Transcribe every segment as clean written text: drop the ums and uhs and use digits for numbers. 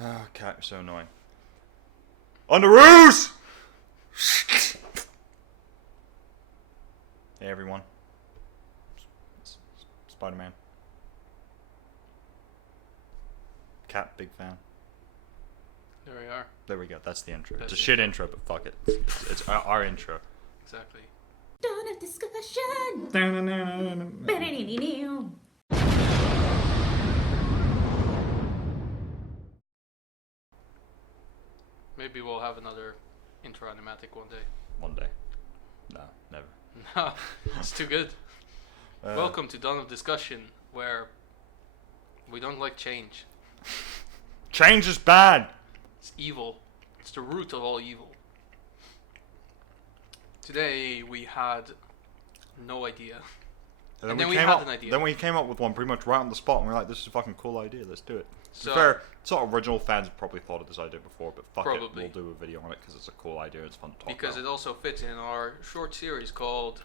Ah, cat, you're so annoying. On the roofs! Hey everyone. Spider-Man. Cat, big fan. There we are. There we go, that's the intro. That's it's a the shit intro, but fuck it. It's our intro. Exactly. Dawn of discussion. Maybe we'll have another intro animatic one day. One day. No, never. No, it's too good. Uh, Welcome to Dawn of Discussion, where we don't like change. Change is bad! It's evil. It's the root of all evil. Today we had no idea. And then we had an idea. Then we came up with one pretty much right on the spot, and we were like, this is a fucking cool idea, let's do it. To So- be fair, sort of original fans have probably thought of this idea before, but fuck Probably. it, we'll do a video on it because it's a cool idea, it's fun to talk Because about. it also fits in our short series called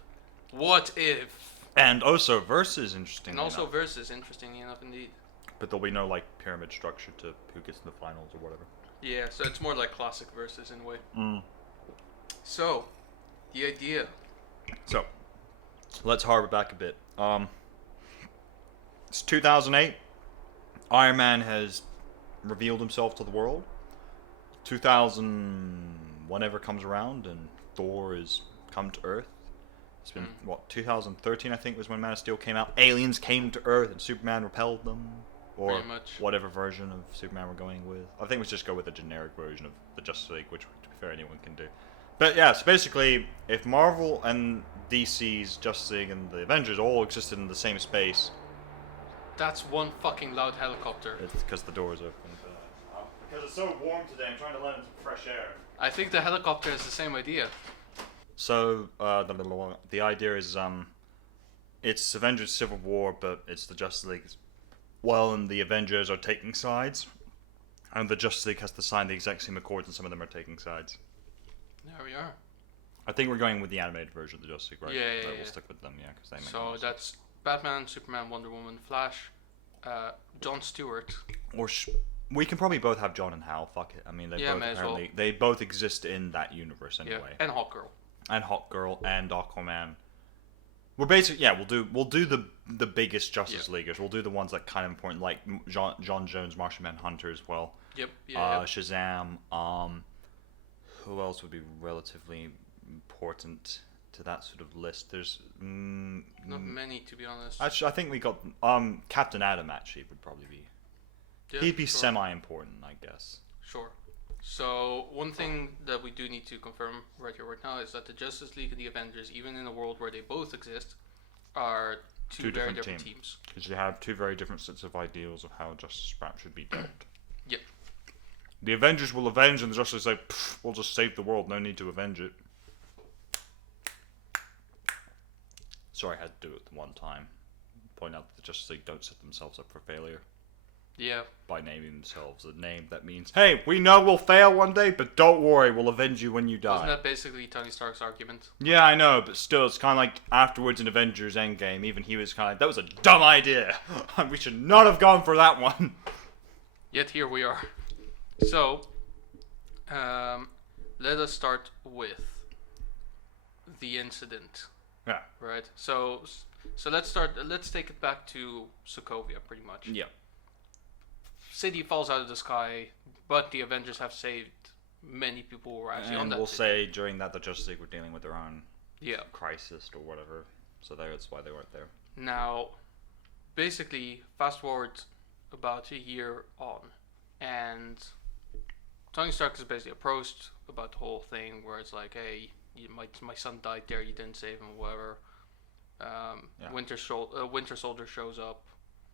What If? And also, versus, interesting And also enough. versus, interestingly enough indeed. But there'll be no, like, pyramid structure to who gets in the finals or whatever. Yeah, so it's more like classic versus in a way. Mm. So, the idea. So, let's harbour back a bit. It's 2008. Iron Man has revealed himself to the world. 2000, whenever comes around, and Thor has come to Earth. It's been, 2013 I think was when Man of Steel came out. Aliens came to Earth and Superman repelled them. Or Pretty much. whatever version of Superman we're going with. I think we just go with a generic version of the Justice League, which, to be fair, anyone can do. But yeah, so basically, if Marvel and DC's Justice League and the Avengers all existed in the same space, That's one fucking loud helicopter. it's because the door is open. Because it's so warm today, I'm trying to let in some fresh air. I think the helicopter has the same idea. So, the idea is, it's Avengers Civil War, but it's the Justice League. Well, and the Avengers are taking sides, and the Justice League has to sign the exact same accords, and some of them are taking sides. There we are. I think we're going with the animated version of the Justice League, right? Yeah, But yeah. We'll stick with them, yeah, because they make So more sense. that's Batman, Superman, Wonder Woman, Flash, John Stewart. Or we can probably both have John and Hal. Fuck it. I mean, they Yeah, both may as well. apparently they both exist in that universe Yeah, anyway. and Hawkgirl. And Hawkgirl and Aquaman. We're basically we'll do the biggest Justice Leaguers. We'll do the ones that kind of important, like John Jones, Martian Manhunter as well. Yep. Yeah. Shazam. Who else would be relatively important to that sort of list? There's Not many, to be honest. actually, I think we got Captain Atom. Actually, would probably be. Yeah, He'd be sure. semi-important, I guess. Sure. So one thing that we do need to confirm right here, right now, is that the Justice League and the Avengers, even in a world where they both exist, are two very different teams. Because they have two very different sets of ideals of how justice perhaps should be dealt. Yep. The Avengers will avenge, and the Justice League we'll just save the world. No need to avenge it. Sorry, I had to do it one time. Point out that the Justice League don't set themselves up for failure Yeah. by naming themselves a name that means, hey, we know we'll fail one day, but don't worry, we'll avenge you when you die. Wasn't that basically Tony Stark's argument? Yeah, I know, but still, it's kind of like afterwards in Avengers Endgame, even he was kind of like, that was a dumb idea. We should not have gone for that one. Yet here we are. So, let us start with the incident, Yeah. right? So let's start. Let's take it back to Sokovia, pretty much. Yeah. City falls out of the sky, but the Avengers have saved many people who were actually on And that we'll city. say during that the Justice League were dealing with their own Yeah. crisis or whatever, so that's why they weren't there. Now, basically, fast forward about a year on, and Tony Stark is basically approached about the whole thing, where it's like, hey, my son died there, you didn't save him, whatever. Winter Soldier shows up.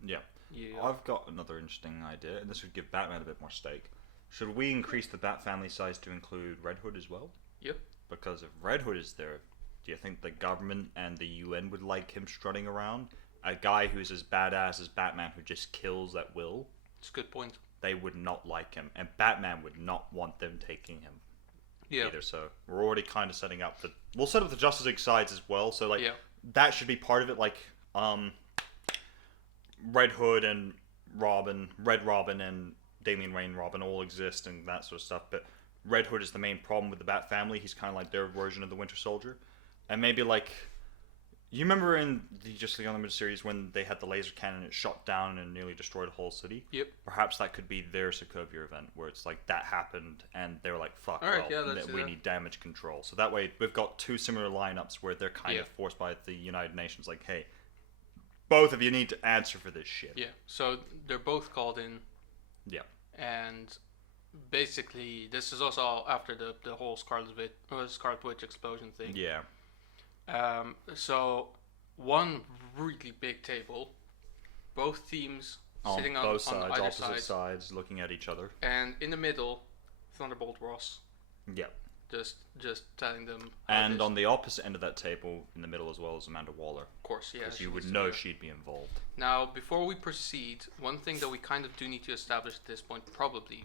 Yeah. Yeah. I've got another interesting idea, and this would give Batman a bit more stake. Should we increase the Bat family size to include Red Hood as well? Yep. Because if Red Hood is there, do you think the government and the UN would like him strutting around? A guy who's as badass as Batman who just kills at will? It's a good point. They would not like him, and Batman would not want them taking him Yeah. either. So we're already kind of setting up the. We'll set up the Justice League sides as well. So like Yeah. that should be part of it. Like Red Hood and Red Robin and Damian Wayne, Robin all exist and that sort of stuff. But Red Hood is the main problem with the Bat family. He's kind of like their version of the Winter Soldier, and maybe like. You remember in the Justice League Unlimited series when they had the laser cannon, it shot down and nearly destroyed a whole city? Yep. Perhaps that could be their Sokovia event, where it's like that happened and they were like, fuck, All right, yeah, let's do we that. need damage control. So that way we've got two similar lineups where they're kind Yeah. of forced by the United Nations, like, hey, both of you need to answer for this shit. Yeah. So they're both called in, Yeah. and basically this is also after the whole Scarlet Witch explosion thing. Yeah. So one really big table, both teams sitting on both on sides, either opposite side, sides, looking at each other. and in the middle, Thunderbolt Ross, Yeah. just telling them. How it And is. on the opposite end of that table, in the middle as well, is Amanda Waller. Of course, yeah. Because she you would needs to know be there. she'd be involved. Now, before we proceed, one thing that we kind of do need to establish at this point, probably,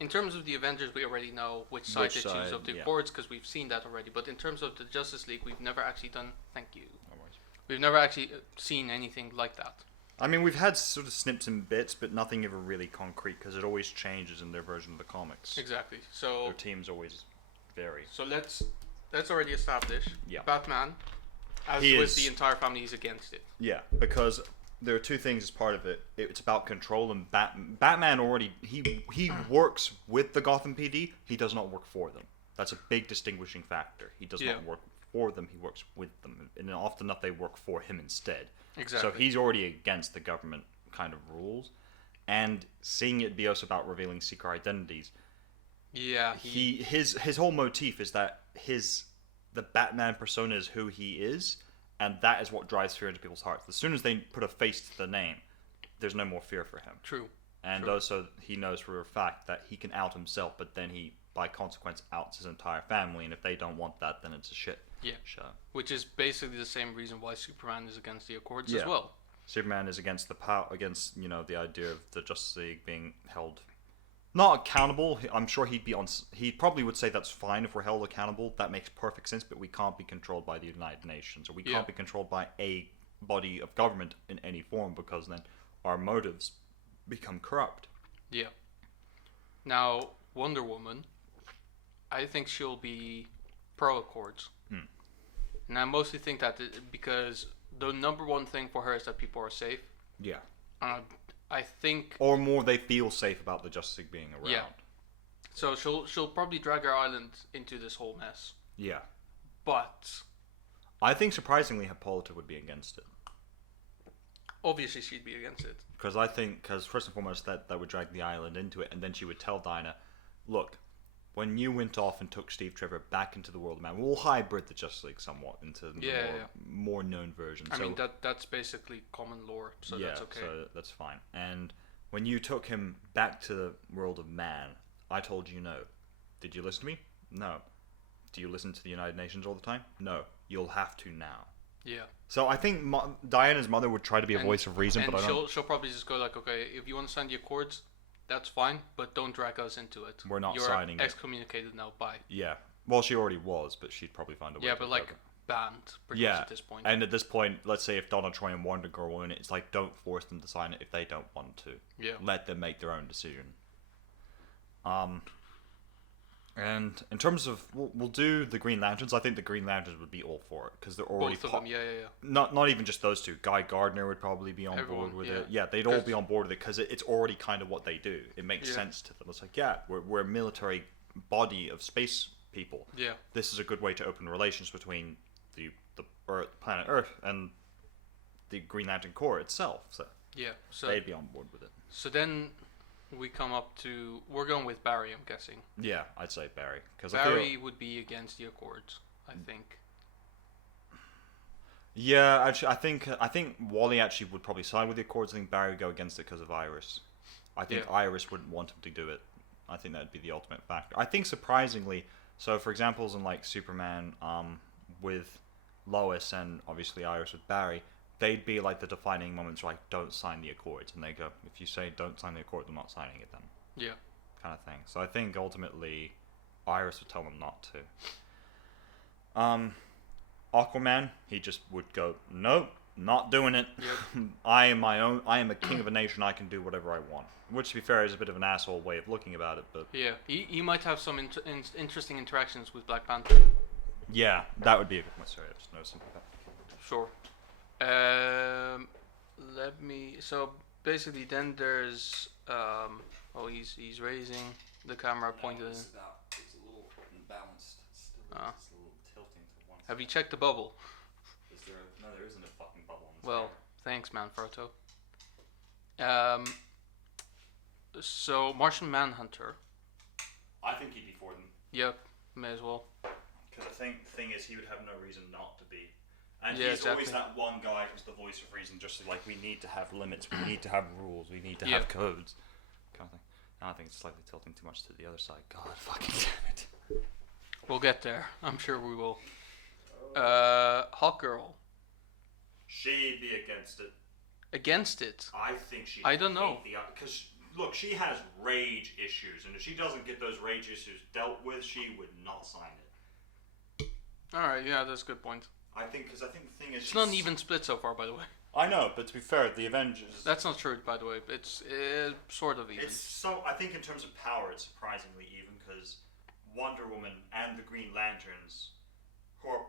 in terms of the Avengers, we already know which side Which they choose side, of the yeah. Accords because we've seen that already. But in terms of the Justice League, we've never actually done. Thank you. No worries. We've never actually seen anything like that. I mean, we've had sort of snips and bits, but nothing ever really concrete because it always changes in their version of the comics. Exactly. So Their teams always vary. So let's already establish. Yeah. Batman, as He with is- the entire family, is against it. Yeah, because there are two things as part of it. It's about control, and Batman already he works with the Gotham PD. He does not work for them. That's a big distinguishing factor. He does Yeah. not work for them. He works with them, and often enough they work for him instead. Exactly. So he's already against the government kind of rules, and seeing it be also about revealing secret identities. Yeah. His whole motif is that the Batman persona is who he is, and that is what drives fear into people's hearts. As soon as they put a face to the name, there's no more fear for him. True. And True. also, he knows for a fact that he can out himself, but then he, by consequence, outs his entire family. And if they don't want that, then it's a shit Yeah. show. Which is basically the same reason why Superman is against the Accords Yeah. as well. Superman is against the idea of the Justice League being held not accountable. I'm sure he probably would say that's fine if we're held accountable. That makes perfect sense, but we can't be controlled by the United Nations, or we Yeah. can't be controlled by a body of government in any form, because then our motives become corrupt. Yeah. Now, Wonder Woman, I think she'll be pro Accords. And I mostly think that because the number one thing for her is that people are safe. Yeah. I think Or more, they feel safe about the Justice League being around. Yeah. so. She'll probably drag her island into this whole mess. Yeah. But I think surprisingly Hippolyta would be against it. obviously she'd be against it. Because first and foremost, that would drag the island into it, and then she would tell Dinah, look, when you went off and took Steve Trevor back into the world of man, we'll hybrid the Justice League somewhat into the more known version. I mean, that's basically common lore, so yeah, that's okay. so that's fine. And when you took him back to the world of man, I told you no. Did you listen to me? No. Do you listen to the United Nations all the time? No. You'll have to now. Yeah. So I think Diana's mother would try to be a voice of reason, and but I don't. she'll probably just go like, okay, if you want to sign the Accords, that's fine, but don't drag us into it. We're not You're signing it. excommunicated now. Bye. Yeah. Well, she already was, but she'd probably find a way. Yeah, to but like cover. banned pretty much at this point. And at this point, let's say if Donna Troy and Wonder Girl were in it, it's like don't force them to sign it if they don't want to. Yeah. Let them make their own decision. And in terms of we'll do the Green Lanterns. I think the Green Lanterns would be all for it because they're already Both of them, yeah. Not even just those two. Guy Gardner would probably be on Everyone, board with yeah. it. Yeah, they'd all be on board with it because it's already kind of what they do. It makes Yeah. sense to them. It's like, yeah, we're a military body of space people. Yeah. This is a good way to open relations between the planet Earth and the Green Lantern Corps itself. So Yeah. So they'd be on board with it. so then we come up to we're going with Barry, I'm guessing. Yeah, I'd say Barry because Barry would be against the Accords, I think. Yeah, actually, I think Wally actually would probably side with the Accords. I think Barry would go against it because of Iris. I think Yeah. Iris wouldn't want him to do it. I think that'd be the ultimate factor. I think surprisingly, so for examples in like Superman, with Lois and obviously Iris with Barry, they'd be like the defining moments like don't sign the Accords, and they go, if you say don't sign the Accord, I'm not signing it then. Yeah. Kind of thing. So I think ultimately Iris would tell them not to. Aquaman, he just would go, nope, not doing it. Yep. I am a king of a nation. I can do whatever I want. Which, to be fair, is a bit of an asshole way of looking about it, but Yeah, he might have some interesting interactions with Black Panther. yeah, that would be a good one. Sorry, I just noticed something like that. Sure. Let me. So basically, then there's he's raising the camera pointed. It's a little imbalanced. It's a little tilting to one side. Have you checked the bubble? No, there isn't a fucking bubble on this. Well, thanks, Manfrotto. So Martian Manhunter. I think he'd be for them. Yep, may as well. Because the thing is, he would have no reason not to be. And Yeah, he's always exactly. that one guy who's the voice of reason, just like, we need to have limits, we need to have rules, we need to Yeah. have codes. Kind of thing. Now I think it's slightly tilting too much to the other side. God fucking damn it. We'll get there. I'm sure we will. Hawkgirl. She'd be against it. Against it. I think she. I don't know. Because look, she has rage issues, and if she doesn't get those rage issues dealt with, she would not sign it. Alright, yeah, that's a good point. I think the thing is, It's not an even split so far, by the way. I know, but to be fair, the Avengers. That's not true, by the way. It's sort of even. It's so. I think in terms of power, it's surprisingly even because Wonder Woman and the Green Lanterns, who are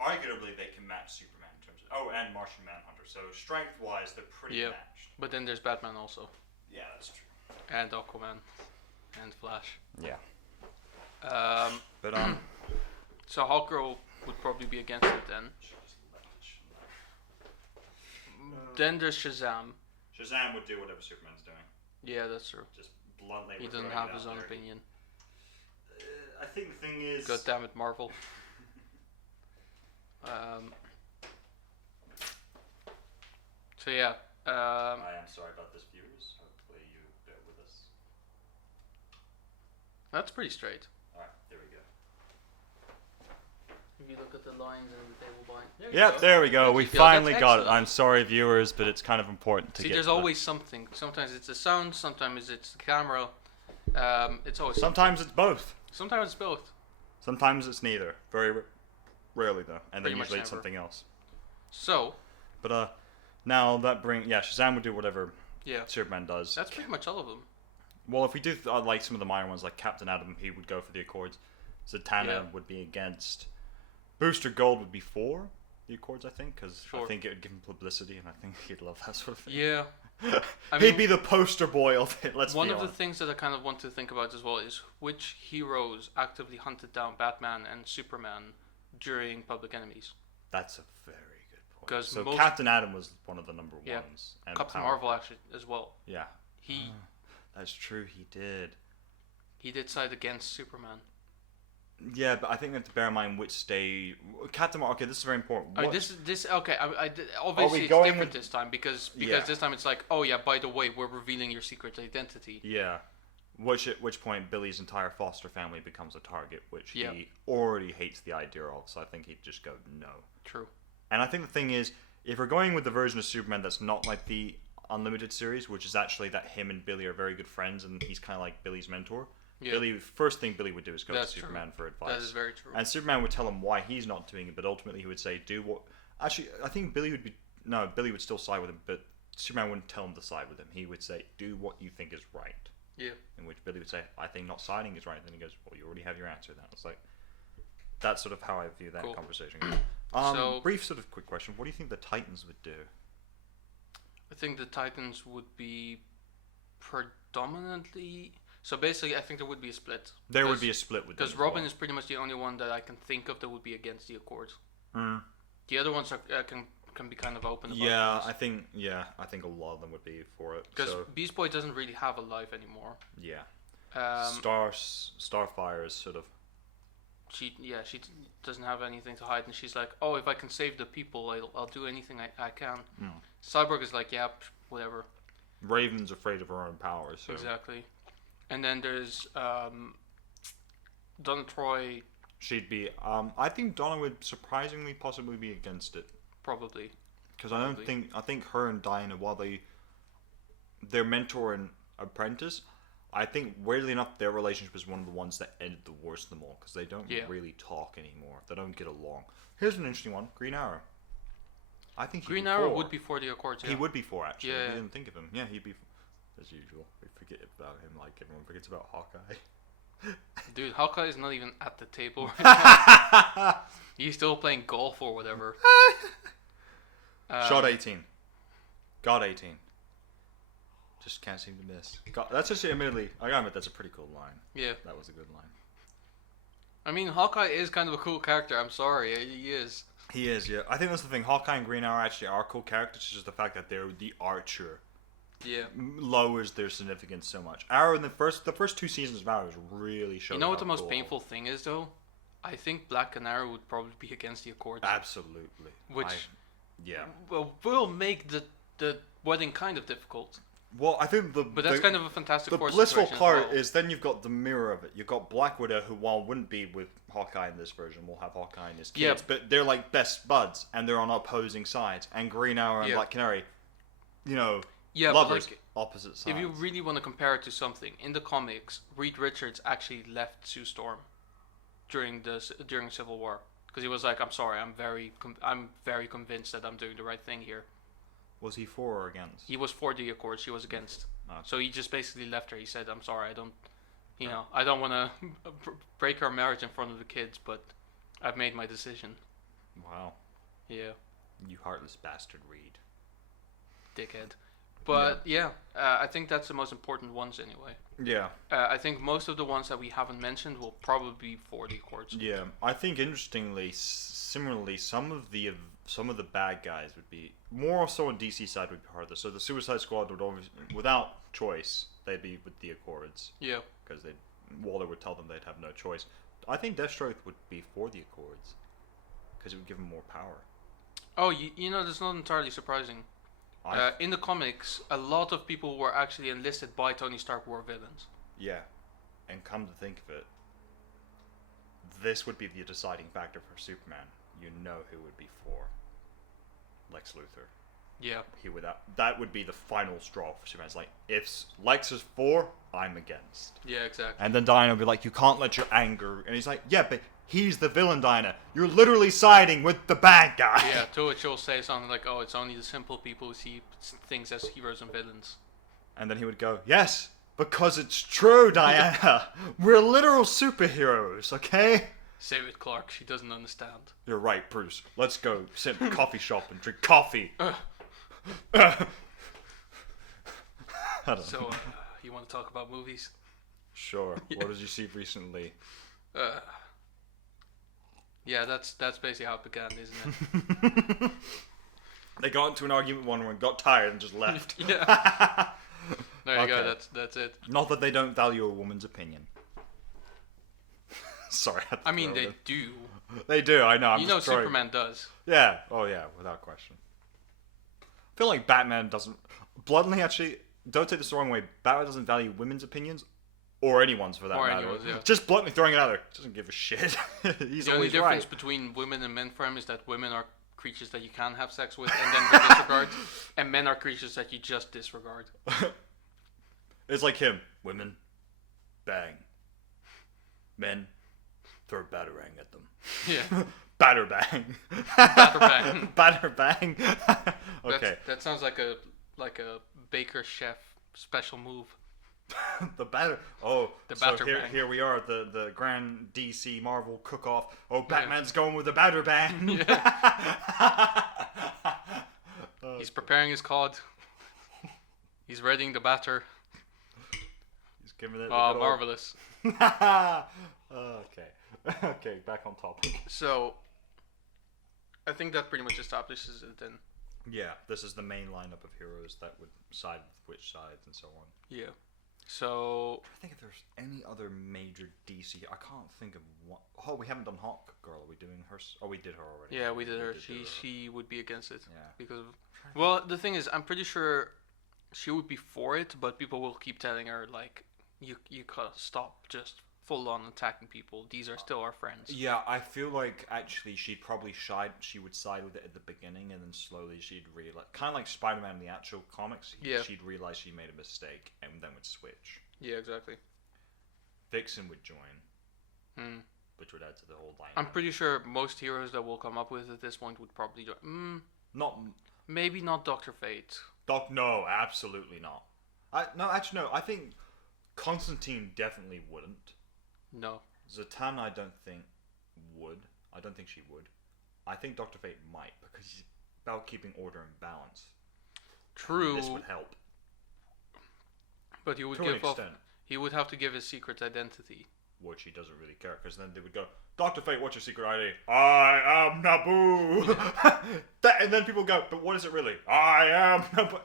arguably they can match Superman in terms of and Martian Manhunter. So strength-wise, they're pretty Yeah. matched. But then there's Batman also. Yeah, that's true. And Aquaman. And Flash. Yeah, Um, but so Hawkgirl would probably be against it then. Then there's Shazam. Shazam would do whatever Superman's doing. Yeah, that's true. Just bluntly. He we're doesn't throwing have it his out own there. opinion. I think the thing is. God damn it, Marvel. So yeah. I am sorry about this, viewers. Hopefully you bear with us. That's pretty straight. Alright, there we go. If you look at the lines and the table behind. There you Yep, go. there we go. We Yeah, that's finally got it. excellent. I'm sorry, viewers, but it's kind of important to See, get. there's to the- always something. Sometimes it's the sound, sometimes it's the camera. It's always Sometimes it's both. Sometimes it's both. Sometimes it's neither. Very rarely though, and Pretty then much usually it's never. something else. So, But now that Shazam would do whatever yeah. Superman does. That's pretty much all of them. Well, if we do like some of the minor ones, like Captain Atom, he would go for the Accords. Zatanna Yeah. would be against. Booster Gold would be for the Accords, I think, because I Sure. think it would give him publicity, and I think he'd love that sort of thing. Yeah. I He'd mean, be the poster boy of it. Let's one be of the honest. things that I kind of want to think about as well is which heroes actively hunted down Batman and Superman during Public Enemies. That's a very good point. 'Cause So most- Captain Atom was one of the number Yeah. ones. And Captain Power- Marvel actually as well. Yeah, He that's true. He did. he did side against Superman. Yeah, but I think we have to bear in mind which stage. Captain Marvel. Okay, this is very important. I mean, What- this okay. Obviously it's going different with- this time because Yeah. this time it's like, oh yeah, by the way, we're revealing your secret identity. Yeah. At which point Billy's entire foster family becomes a target, which Yeah. he already hates the idea of. So I think he'd just go no. True. And I think the thing is, if we're going with the version of Superman that's not like the Unlimited series, which is actually that him and Billy are very good friends, and he's kind of like Billy's mentor. Yeah. First thing Billy would do is go That's to true. Superman for advice. That is very true. And Superman would tell him why he's not doing it, but ultimately he would say, "Do what." Actually, I think Billy would still side with him, but Superman wouldn't tell him to side with him. He would say, "Do what you think is right." Yeah. In which Billy would say, "I think not siding is right." And then he goes, "Well, you already have your answer." Then it's like that's sort of how I view that Cool. conversation. So- Brief sort of quick question: what do you think the Titans would do? I think the Titans would be predominantly. So basically, I think there would be a split. There would be a split with them Because as Robin well. is pretty much the only one that I can think of that would be against the Accords. Mm. The other ones are, can be kind of open about Yeah, things. I think a lot of them would be for it. Because So Beast Boy doesn't really have a life anymore. yeah, Um, Starfire is sort of she doesn't have anything to hide, and she's like, oh, if I can save the people, I'll do anything I can. Mm. Cyborg is like, yeah, whatever. Raven's afraid of her own powers. So Exactly. And then there's Donna Troy, she'd be. I think Donna would surprisingly possibly be against it. probably. Because I think her and Diana, while their mentor and apprentice, I think weirdly enough their relationship is one of the ones that ended the worst of them all because they don't Yeah. really talk anymore. They don't get along. Here's an interesting one: Green Arrow. I think he'd Green be Arrow 4. would be for the Accords. Yeah. He would be 4 actually. Yeah. We didn't think of him. Yeah, he'd be. As usual, we forget about him like everyone forgets about Hawkeye. Dude, Hawkeye is not even at the table right now. He's still playing golf or whatever. Shot 18. Got 18. Just can't seem to miss. That's actually, admittedly, I gotta admit, that's a pretty cool line. Yeah. That was a good line. I mean, Hawkeye is kind of a cool character. I'm sorry, he is. He is, yeah. I think that's the thing. Hawkeye and Green Arrow actually are cool characters. It's just the fact that they're the archer. Yeah. Lowers their significance so much. Arrow in the first 2 seasons of Arrow really showed. You know what the how most cool. painful thing is, though? I think Black Canary would probably be against the Accords. Absolutely. Which, yeah. well, will make the wedding kind of difficult. Well, I think But that's kind of a Fantastic the Four blissful situation part as well. is then you've got the mirror of it. You've got Black Widow, who while wouldn't be with Hawkeye in this version, will have Hawkeye and his kids, Yeah. but they're like best buds, and they're on opposing sides. And Green Arrow and Yeah. Black Canary, you know, Yeah, but lovers, like, opposite sides. if you really want to compare it to something, in the comics, Reed Richards actually left Sue Storm during Civil War because he was like, "I'm sorry, I'm very convinced that I'm doing the right thing here." Was he for or against? He was for the Accords, she was against. Okay. So he just basically left her. He said, "I'm sorry, I don't want to break our marriage in front of the kids, but I've made my decision." Wow. Yeah, You heartless bastard, Reed. dickhead. But yeah, I think that's the most important ones anyway. Yeah. I think most of the ones that we haven't mentioned will probably be for the Accords. Yeah. I think interestingly, similarly, some of the bad guys would be more so on DC side would be part of this. So the Suicide Squad would always, without choice, they'd be with the Accords Yeah. because Waller would tell them they'd have no choice. I think Deathstroke would be for the Accords because it would give him more power. Oh, you know, that's not entirely surprising. In the comics, a lot of people who were actually enlisted by Tony Stark were villains. Yeah, and come to think of it, this would be the deciding factor for Superman. You know who would be for Lex Luthor. Yeah. That would be the final straw for Superman. It's like, if Lex is for, I'm against. Yeah, exactly. And then Diana would be like, you can't let your anger... And he's like, yeah, but he's the villain, Diana. You're literally siding with the bad guy. Yeah, to which he'll say something like, "Oh, it's only the simple people who see things as heroes and villains." And then he would go, yes, because it's true, Diana. We're literal superheroes, okay? Save it, Clark. She doesn't understand. You're right, Bruce. Let's go sit in a coffee shop and drink coffee. I don't So, know. you want to talk about movies? Sure. What did you see recently? Yeah, that's basically how it began, isn't it? They got into an argument one and got tired and just left. Yeah. There you go. Okay. That's it. Not that they don't value a woman's opinion. Sorry. had to I mean, throw they it do. in. They do, I know. I'm You know, just throwing- Superman does. Yeah. Oh, yeah. Without question. I feel like Batman doesn't... Bluntly, actually, don't take this the wrong way. Batman doesn't value women's opinions. Or anyone's, for that Or matter. anyone's, yeah. Just bluntly throwing it out there. Doesn't give a shit. He's The only always difference right. between women and men for him is that women are creatures that you can have sex with and then disregard, and men are creatures that you just disregard. It's like him. Women, bang. Men, throw batarang at them. Yeah. Batter bang. Batter bang. Batter bang. Okay. That sounds like a baker chef special move. The batter. Oh, The so batter here, bang. here we are, the grand DC Marvel cook-off. Oh, Batman's going with the batter bang. He's preparing his cod. He's readying the batter. He's giving it. Oh, marvelous. Okay. Okay, back on topic. So, I think that pretty much establishes it then. Yeah, this is the main lineup of heroes that would side with which sides and so on. Yeah. So, I think if there's any other major DC, I can't think of one. Oh, we haven't done Hawk Girl. Are we doing her? Oh, we did her already. yeah, we did her. do her. She would be against it. Yeah. Because of, well, the thing is, I'm pretty sure she would be for it, but people will keep telling her, like, you gotta stop just full on attacking people. These are still our friends. Yeah, I feel like actually she would side with it at the beginning, and then slowly she'd realize, kind of like Spider-Man in the actual comics. Yeah. She'd realize she made a mistake, and then would switch. Yeah, exactly. Vixen would join, which would add to the whole dynamic. I'm pretty sure most heroes that we'll come up with at this point would probably join. Not Maybe not Doctor Fate. No, absolutely not. I think Constantine definitely wouldn't. No. Zatanna, I don't think would. I don't think she would. I think Doctor Fate might because he's about keeping order and balance. True. This would help. But he would To an give up. extent. He would have to give his secret identity. Which he doesn't really care, because then they would go, Dr. Fate, what's your secret ID? I am Naboo! And then people go, but what is it really? I am Naboo!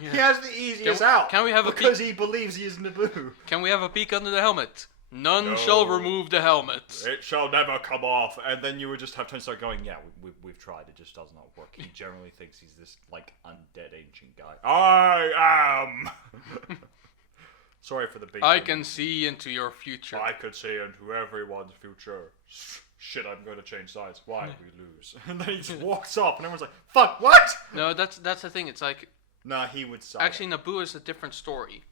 Yeah. He has the easiest out! Can we have because he believes he is Naboo! Can we have a peek under the helmet? None No. shall remove the helmet. It shall never come off! And then you would just have Tony Stark going, yeah, we've tried, it just does not work. He generally thinks he's this, like, undead ancient guy. I am! Sorry for the big. I can see into your future. I could see into everyone's future. Shit, I'm going to change sides. Why? We lose. And then he just walks off, and everyone's like, fuck, what? No, that's the thing. It's like... Nah, he would side. Actually, Naboo is a different story.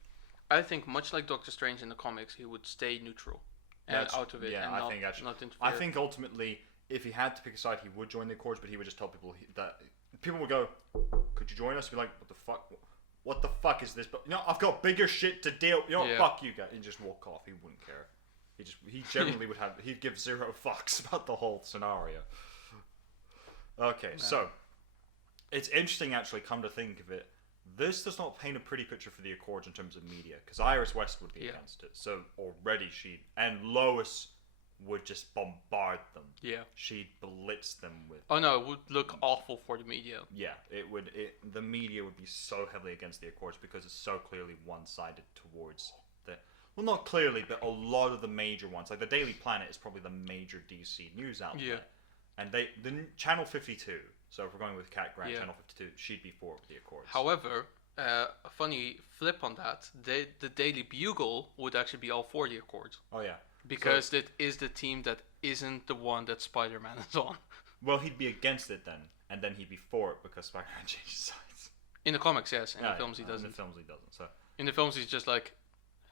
I think, much like Doctor Strange in the comics, he would stay neutral and out of it. Yeah, and I think actually. not interfere. I think ultimately, if he had to pick a side, he would join the Accords, but he would just tell people that... People would go, could you join us? Be like, what the fuck? What the fuck is this? But I've got bigger shit to deal. Fuck you guys. He'd just walk off. He wouldn't care. He generally would have. He'd give zero fucks about the whole scenario. Okay, so it's interesting actually. Come to think of it, this does not paint a pretty picture for the Accords in terms of media, because Iris West would be against it. So already and Lois would just bombard them. Yeah. She'd blitz them with. Oh no, it would look awful for the media. Yeah, it would. The media would be so heavily against the Accords because it's so clearly one-sided towards the. Well, not clearly, but a lot of the major ones, like the Daily Planet, is probably the major DC news outlet. Yeah. And Channel 52. So if we're going with Cat Grant, Yeah. Channel 52, she'd be for the Accords. However, a funny flip on that, the Daily Bugle would actually be all for the Accords. Oh yeah. Because it is the team that isn't the one that Spider-Man is on. Well, he'd be against it then, and then he'd be for it because Spider-Man changes sides. In the comics, yes. In the films, he doesn't. In the films, he doesn't. So. In the films, he's just like,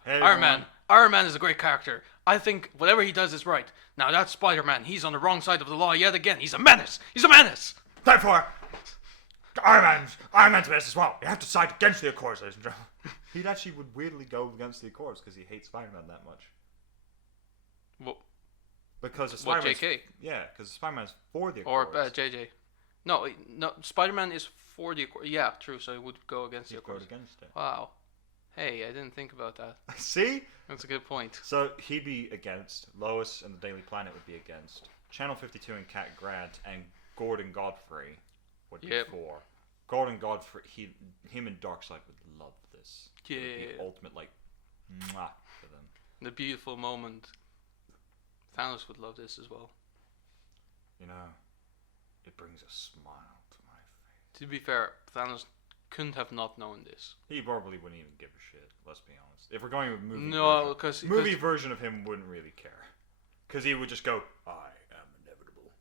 Hey, Iron Man. Iron Man is a great character. I think whatever he does is right. Now that's Spider-Man. He's on the wrong side of the law yet again. He's a menace. He's a menace. Therefore, Iron Man's best as well. You have to side against the Accords, ladies and gentlemen. He actually would weirdly go against the Accords because he hates Spider-Man that much. What? Because What, JK? Yeah, because Spider-Man's for the Or Accords. JJ. No, Spider-Man is for the Accords. Yeah, true. So he would go against the He'd go Accords. against it. Wow. Hey, I didn't think about that. See? That's a good point. So he'd be against. Lois and the Daily Planet would be against. Channel 52 and Cat Grant and Gordon Godfrey would be for. Gordon Godfrey, him and Darkseid would love this. Yeah. It would be ultimate, like, mwah for them. The beautiful moment. Thanos would love this as well. You know, it brings a smile to my face. To be fair, Thanos couldn't have not known this. He probably wouldn't even give a shit, let's be honest. If we're going with movie No, version, because version of him wouldn't really care. Because he would just go, I am inevitable.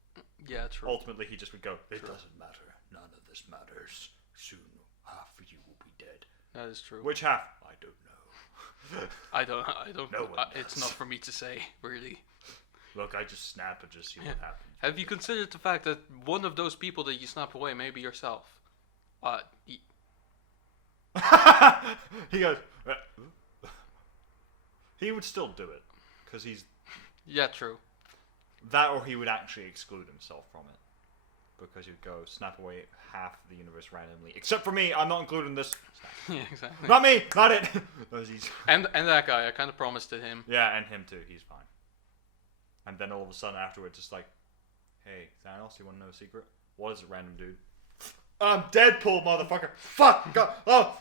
yeah, true. Ultimately, he just would go, it doesn't matter. None of this matters. Soon, half of you will be dead. That is true. Which half? I don't know. I don't. No one It's does. not for me to say, really. Look, I just snap and just see what happens. Have you considered the fact that one of those people that you snap away may be yourself? He goes, he would still do it. Because he's Yeah, true. that, or he would actually exclude himself from it. Because he'd go snap away half the universe randomly. Except for me, I'm not including this. Yeah, exactly. Not me, not it. And that guy, I kind of promised it him. Yeah, and him too. He's fine. And then all of a sudden afterwards, just like, hey, Thanos, you want to know a secret? What is it, random dude? I'm Deadpool, motherfucker. Fuck. God. Oh.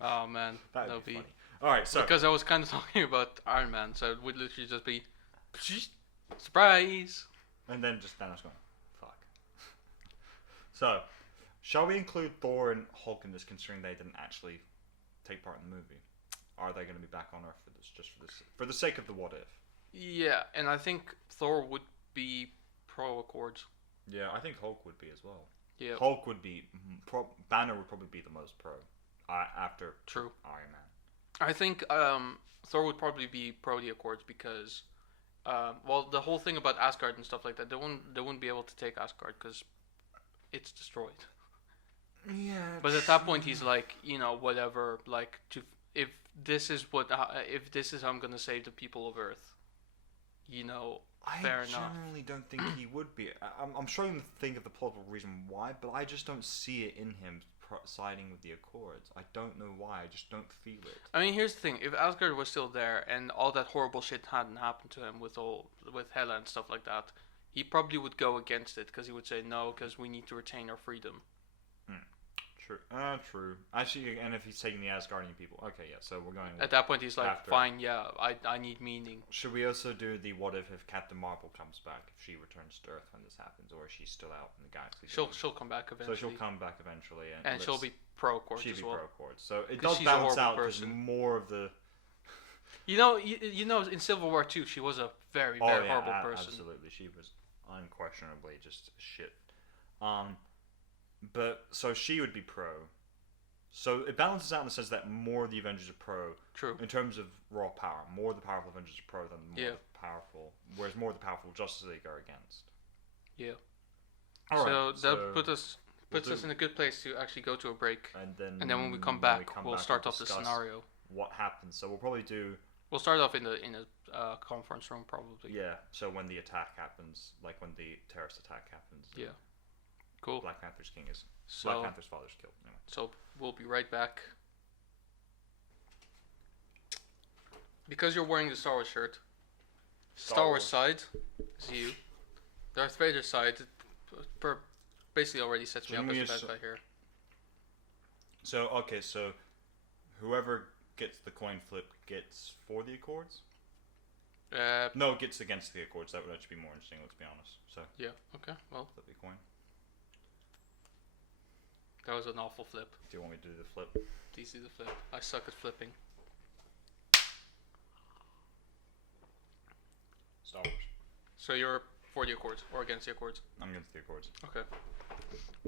Oh man, That'd be funny. All right, so because I was kind of talking about Iron Man, so it would literally just be surprise. and then just Thanos going, fuck. So, shall we include Thor and Hulk in this, considering they didn't actually take part in the movie? Are they going to be back on Earth for this, just for the sake of the what if? Yeah, and I think Thor would be pro Accords. Yeah, I think Hulk would be as well. Yeah, Hulk would be Banner would probably be the most pro after true. Iron Man. I think Thor would probably be pro the Accords because well, the whole thing about Asgard and stuff like that, they wouldn't be able to take Asgard because it's destroyed. Yeah. But at that point, he's like, whatever. Like, if this is how I'm gonna save the people of Earth, fair I enough. generally don't think he would be. I'm struggling to think of the plausible reason why, but I just don't see it in him siding with the Accords. I don't know why. I just don't feel it. I mean, here's the thing: if Asgard was still there and all that horrible shit hadn't happened to him with Hela and stuff like that, he probably would go against it because he would say no, because we need to retain our freedom. True. True. Actually, and if he's taking the Asgardian people, okay, yeah. So we're going. At that point, he's like, after. fine, yeah, I need meaning. Should we also do the what if Captain Marvel comes back, if she returns to Earth when this happens, or is she still out in the galaxy? She'll come back eventually. So she'll come back eventually, and she'll be pro Accords as well. She'll be pro Accords. So it 'Cause does she's a balance horrible out because person. more of the. In Civil War 2, she was a very horrible person. Absolutely, she was unquestionably just shit. But so she would be pro. So it balances out in the sense that more of the Avengers are pro. True. In terms of raw power, more of the powerful Avengers are pro than the more powerful, whereas more of the powerful Justice League are against. Yeah. Alright, So that puts us in a good place to actually go to a break. And then when we come back, we'll start off the scenario. What happens? So we'll probably do. We'll start off in a conference room probably. Yeah. So when the attack happens, like when the terrorist attack happens. Yeah. Cool. Black Panther's Black Panther's father's killed. Anyway. So we'll be right back. Because you're wearing the Star Wars shirt, Star Wars side is you. Darth Vader's side basically already sets me up as a bad guy here. So okay, so whoever gets the coin flip gets for the Accords. No, gets against the Accords. That would actually be more interesting. Let's be honest. So yeah. Okay. Well, flip the coin. That was an awful flip. Do you want me to do the flip? Do you see the flip? I suck at flipping. Star Wars. So you're for the Accords or against the Accords? I'm against the Accords. Okay.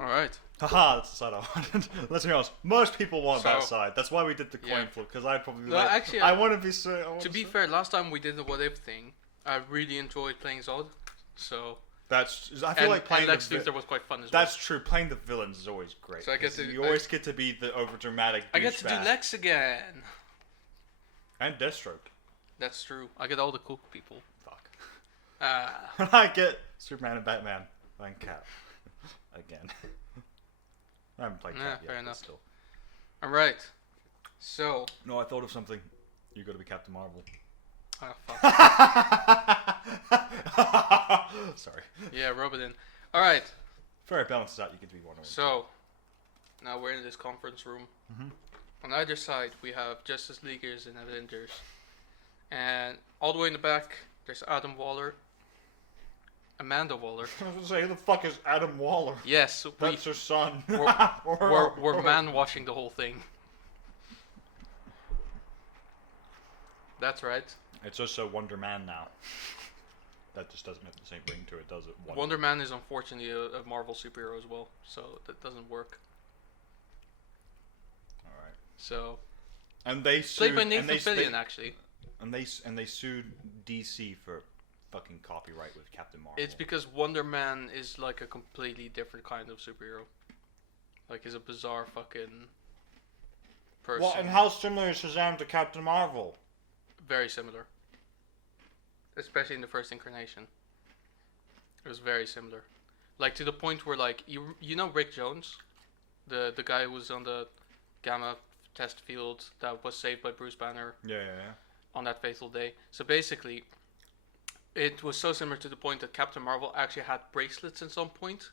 Alright. Haha, that's the side I wanted. Let's be honest. Most people want that side. That's why we did the coin flip, because I'd probably be well, like, actually, I want to be so. To be fair, last time we did the what if thing, I really enjoyed playing Zod. So. I feel like playing Lex Luthor was quite fun as well. That's true. Playing the villains is always great. So you always get to be the overdramatic. I get to do Lex again. And Deathstroke. That's true. I get all the cool people. Fuck. Ah. I get Superman and Batman and Cap again. I haven't played Cap yet. Fair enough. Still. All right. So. No, I thought of something. You got to be Captain Marvel. Oh fuck. Sorry. Yeah, rub it in. All right. Fair, it balances out. You get to be one. So, now we're in this conference room. Mm-hmm. On either side, we have Justice Leaguers and Avengers, and all the way in the back, there's Adam Waller, Amanda Waller. I was gonna say, who the fuck is Adam Waller? Yes, That's her son. we're man washing the whole thing. That's right. It's also Wonder Man now. That just doesn't have the same ring to it, does it? Wonder Man is unfortunately a Marvel superhero as well, so that doesn't work. All right. So. And they sued. Played by Nathan Fillion, actually. And they sued DC for fucking copyright with Captain Marvel. It's because Wonder Man is like a completely different kind of superhero. Like he's a bizarre fucking person. Well, and how similar is Shazam to Captain Marvel? Very similar. Especially in the first incarnation. It was very similar. Like to the point where like you know Rick Jones? The guy who was on the Gamma test field that was saved by Bruce Banner. Yeah. On that fateful day. So basically it was so similar to the point that Captain Marvel actually had bracelets at some point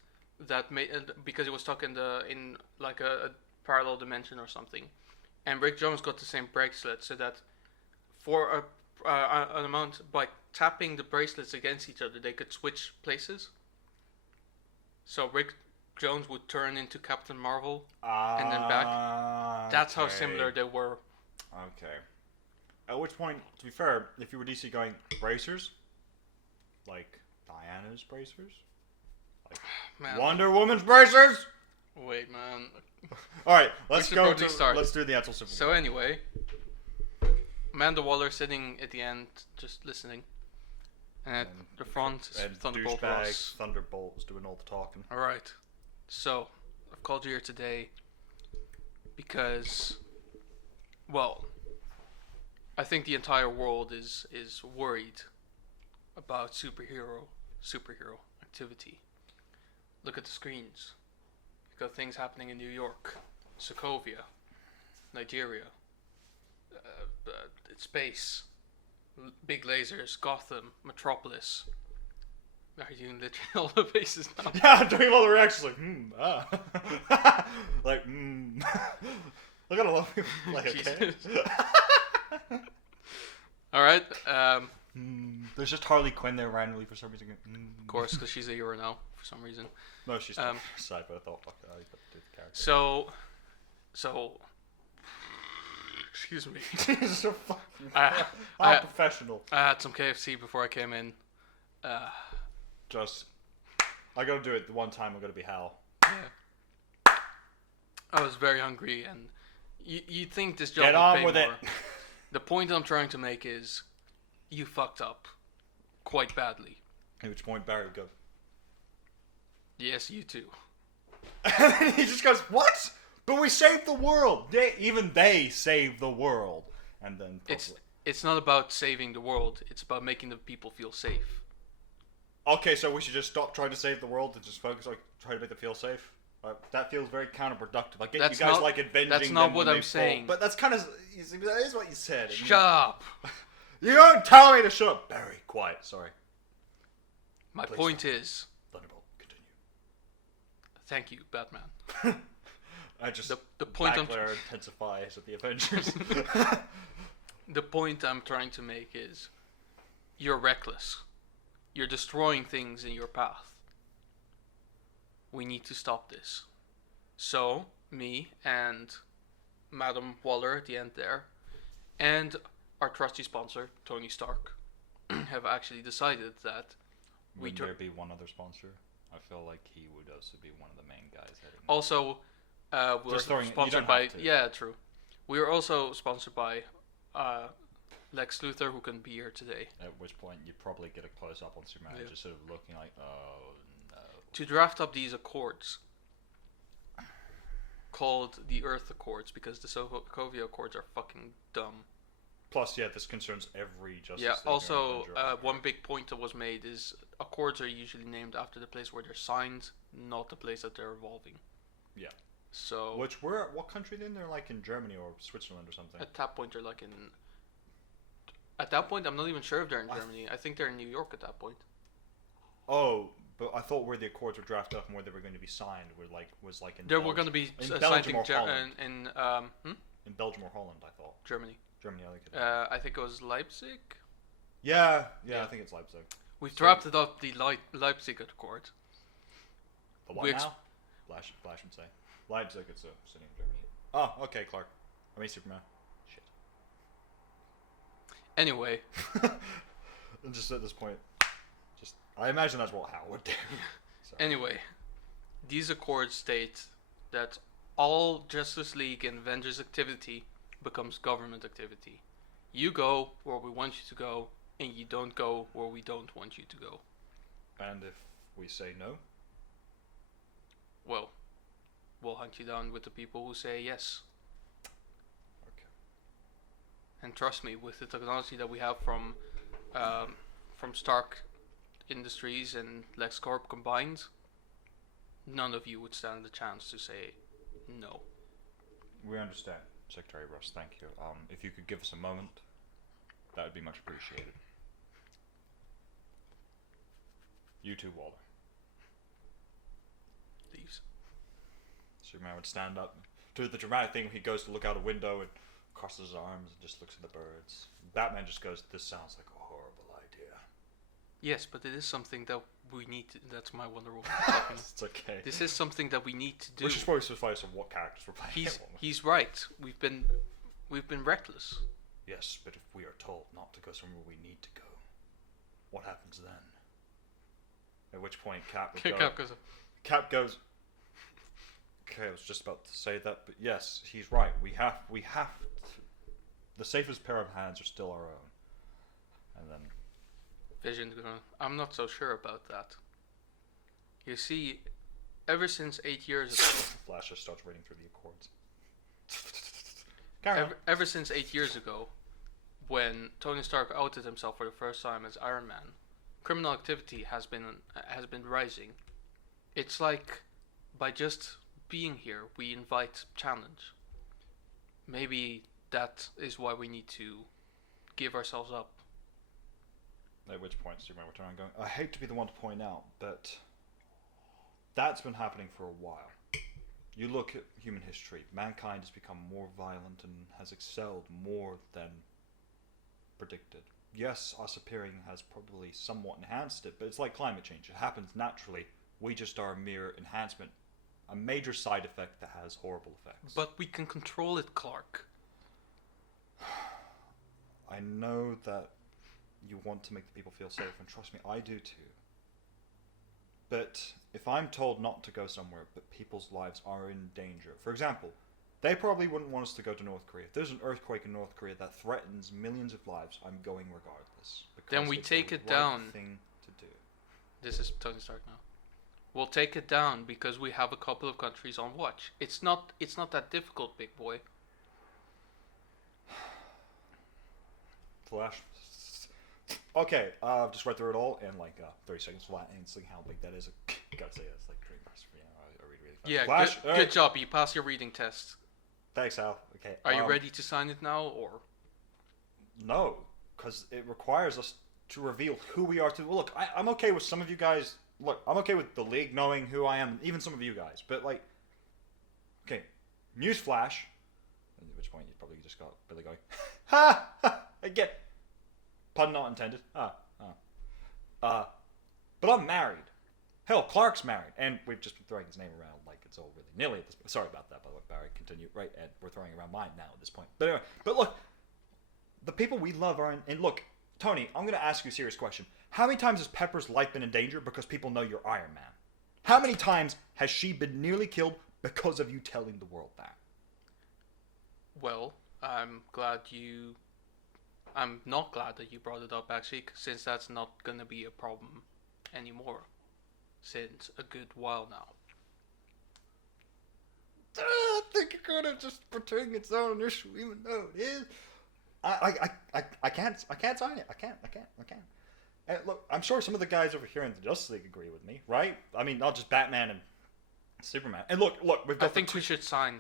that made because it was stuck in like a parallel dimension or something. And Rick Jones got the same bracelet so that for an amount by tapping the bracelets against each other, they could switch places. So Rick Jones would turn into Captain Marvel and then back. That's how similar they were. Okay. At which point, to be fair, if you were DC going bracers, like Diana's bracers, like Man. Wonder Woman's bracers. Wait, man. All right, let's should go. probably start. Let's do the actual Civil So War. anyway, Amanda Waller sitting at the end, just listening. And at the front is and Thunderbolt douchebag Ross. Thunderbolt's doing all the talking. Alright. So, I've called you here today because, well, I think the entire world is worried about superhero activity. Look at the screens. You've got things happening in New York, Sokovia, Nigeria, space, big lasers, Gotham, Metropolis. Are you doing literally all the faces now? Yeah, I'm doing all the reactions like, Look at all of you. Like, okay. Alright, There's just Harley Quinn there randomly for some reason. of course, because she's a hero now, for some reason. No, she's the side, but I thought, fuck, I got to do the character. So, excuse me. So fucking. I'm professional. I had some KFC before I came in. I gotta do it the one time. I gotta be Hal. Yeah. I was very hungry, and you'd think this job Get would on pay with more. it. The point I'm trying to make is, you fucked up quite badly. At which point Barry would go. Yes, you too. And then he just goes, "What? But we saved the world. They saved the world." And then It's not about saving the world. It's about making the people feel safe. okay, so we should just stop trying to save the world and just focus on trying to make them feel safe. That feels very counterproductive. I get That's you guys not- like avenging that's them not when what they I'm saying. fall, but that's kind of that is what you said. Shut up. You don't tell me to shut up. Barry, quiet. Sorry. My Please point stop. is, Thunderbolt, continue. thank you, Batman. I just The point I'm Backglare intensifies at the Avengers. the point I'm trying to make is, you're reckless. You're destroying things in your path. We need to stop this. So, me and Madam Waller at the end there, and our trusty sponsor, Tony Stark, have actually decided that Would there be one other sponsor? I feel like he would also be one of the main guys heading. also we're Just throwing- you sponsored don't by have to. yeah, true. We are also sponsored by Lex Luthor, who can be here today. At which point you probably get a close up on Superman, Yeah. just sort of looking like, oh no. To draft up these accords called the Earth Accords, because the Sokovia Accords are fucking dumb. Plus, yeah, this concerns every Justice Yeah, League or also, Avenger out one there. big point that was made is accords are usually named after the place where they're signed, not the place that they're evolving. Yeah. So, Which what country then? They're like in Germany or Switzerland or something. at that point, they're like in. At that point, I'm not even sure if they're in I- Germany. I think they're in New York at that point. Oh, but I thought where the Accords were drafted up and where they were going to be signed was like in. There Belgium. were going to be in signed Belgium in, or Holland. In Belgium or Holland, I thought. Germany. Germany, I think. I think it was Leipzig. Yeah, yeah. I think it's Leipzig. We've So- drafted up the Leipzig Accord. The what We ex- now? Flash would say. Leipzig, it's a city in Germany. Oh, okay, Clark. I mean Superman. Shit. Anyway, And just at this point, I imagine that's what Hal would do. So. Anyway, these accords state that all Justice League and Avengers activity becomes government activity. You go where we want you to go, and you don't go where we don't want you to go. And if we say no, Well, we'll hunt you down with the people who say yes. okay. And trust me, with the technology that we have from Stark Industries and LexCorp combined, none of you would stand a chance to say no. We understand, Secretary Ross. Thank you. If you could give us a moment, that would be much appreciated. You too, Waller. Leaves. Superman would stand up, do the dramatic thing where he goes to look out a window and crosses his arms and just looks at the birds. Batman just goes, "This sounds like a horrible idea." Yes, but it is something that we need to. That's my Wonder Woman talking. It's okay. This is something that we need to do. We should probably suffice on what characters we're playing. He's right. We've been reckless. Yes, but if we are told not to go somewhere we need to go, what happens then? At which point Cap would go. Cap goes. Okay, I was just about to say that, but yes, he's right. We have to, the safest pair of hands are still our own. And then Vision gonna... I'm not so sure about that. You see, ever since 8 years ago... Flash just starts reading through the accords. Carry on. Ever since 8 years ago, when Tony Stark outed himself for the first time as Iron Man, criminal activity has been rising. It's like, by just being here, we invite challenge. Maybe that is why we need to give ourselves up. At which point Superman will turn around going, I hate to be the one to point out, but that's been happening for a while. You look at human history, mankind has become more violent and has excelled more than predicted. Yes, us appearing has probably somewhat enhanced it, but it's like climate change. It happens naturally. We just are a mere enhancement. A major side effect that has horrible effects. But we can control it, Clark. I know that you want to make the people feel safe, and trust me, I do too. But if I'm told not to go somewhere, but people's lives are in danger, for example, they probably wouldn't want us to go to North Korea. If there's an earthquake in North Korea that threatens millions of lives, I'm going regardless. Then we it's take the it right down. Thing to do. This is Tony Stark now. We'll take it down because we have a couple of countries on watch. It's not that difficult, big boy. Flash. Okay, just read through it all in like 30 seconds flat and seeing how big that is. Gotta say, it's like dream press. I read really fast. Yeah, Flash, good job. You passed your reading test. Thanks, Al. Okay. Are you ready to sign it now, or? No, because it requires us to reveal who we are to. Well, look, I'm okay with some of you guys. Look, I'm okay with the league knowing who I am, even some of you guys. But like, okay, newsflash. At which point you probably just got Billy going, ha, ha, again. Pun not intended. But I'm married. Hell, Clark's married, and we've just been throwing his name around like it's all really nilly at this point. Sorry about that, by the way, Barry. Continue. Right, Ed, we're throwing around mine now at this point. But anyway, but look, the people we love are in. And look, Tony, I'm going to ask you a serious question. How many times has Pepper's life been in danger because people know you're Iron Man? How many times has she been nearly killed because of you telling the world that? Well, I'm not glad that you brought it up, actually, since that's not gonna be a problem anymore. Since a good while now. I think you're kind of just pretending it's not an issue, even though it is. I can't sign it. I can't. And look, I'm sure some of the guys over here in the Justice League agree with me, right? I mean, not just Batman and Superman. And look, we've got. I think we should sign.